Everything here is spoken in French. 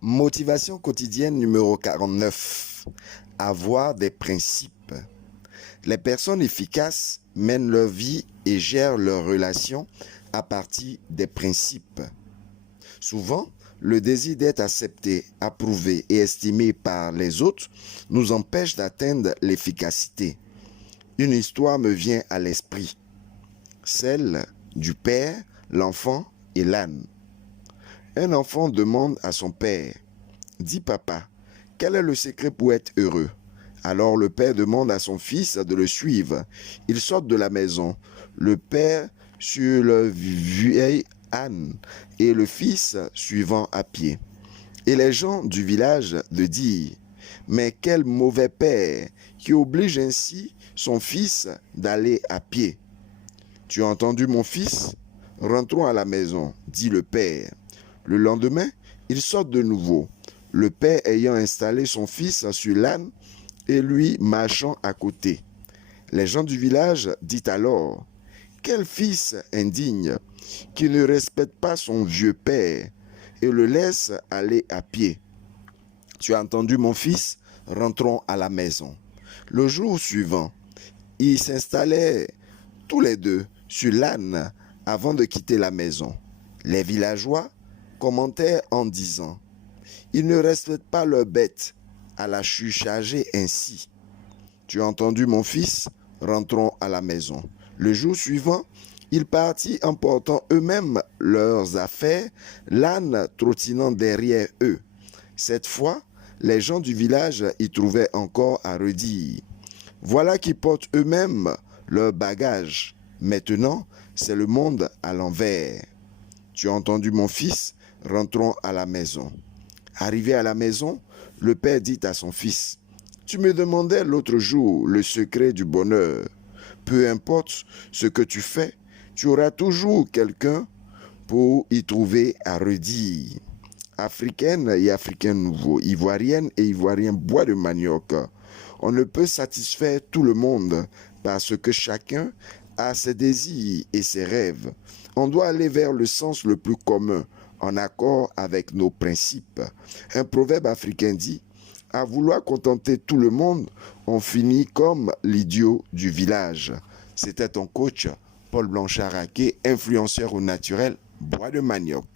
Motivation quotidienne numéro 49. Avoir des principes. Les personnes efficaces mènent leur vie et gèrent leurs relations à partir des principes. Souvent, le désir d'être accepté, approuvé et estimé par les autres nous empêche d'atteindre l'efficacité. Une histoire me vient à l'esprit, celle du père, l'enfant et l'âne. Un enfant demande à son père, « Dis papa, quel est le secret pour être heureux ?» Alors le père demande à son fils de le suivre. Ils sortent de la maison. Le père sur le vieil âne et le fils suivant à pied. Et les gens du village le disent, « Mais quel mauvais père qui oblige ainsi son fils d'aller à pied. » « Tu as entendu mon fils? Rentrons à la maison, dit le père. Le lendemain, ils sortent de nouveau, le père ayant installé son fils sur l'âne et lui marchant à côté. Les gens du village disent alors, « Quel fils indigne qui ne respecte pas son vieux père et le laisse aller à pied. Tu as entendu mon fils? Rentrons à la maison. » Le jour suivant, ils s'installaient tous les deux sur l'âne avant de quitter la maison. Les villageois commentaient en disant, « Ils ne respectent pas leurs bêtes à la surcharger ainsi. » Tu as entendu mon fils? Rentrons à la maison. Le jour suivant, ils partirent emportant eux-mêmes leurs affaires, l'âne trottinant derrière eux. Cette fois, les gens du village y trouvaient encore à redire. Voilà qui portent eux-mêmes leurs bagages. Maintenant, c'est le monde à l'envers. Tu as entendu mon fils? Rentrons à la maison. Arrivé à la maison, le père dit à son fils, « Tu me demandais l'autre jour le secret du bonheur. Peu importe ce que tu fais, tu auras toujours quelqu'un pour y trouver à redire. » Africaine et Africain nouveau, Ivoirienne et Ivoirien bois de manioc. On ne peut satisfaire tout le monde parce que chacun a ses désirs et ses rêves. On doit aller vers le sens le plus commun, en accord avec nos principes. Un proverbe africain dit, « À vouloir contenter tout le monde, on finit comme l'idiot du village. » C'était ton coach, Paul Blanchard-Raquet, influenceur au naturel, bois de manioc.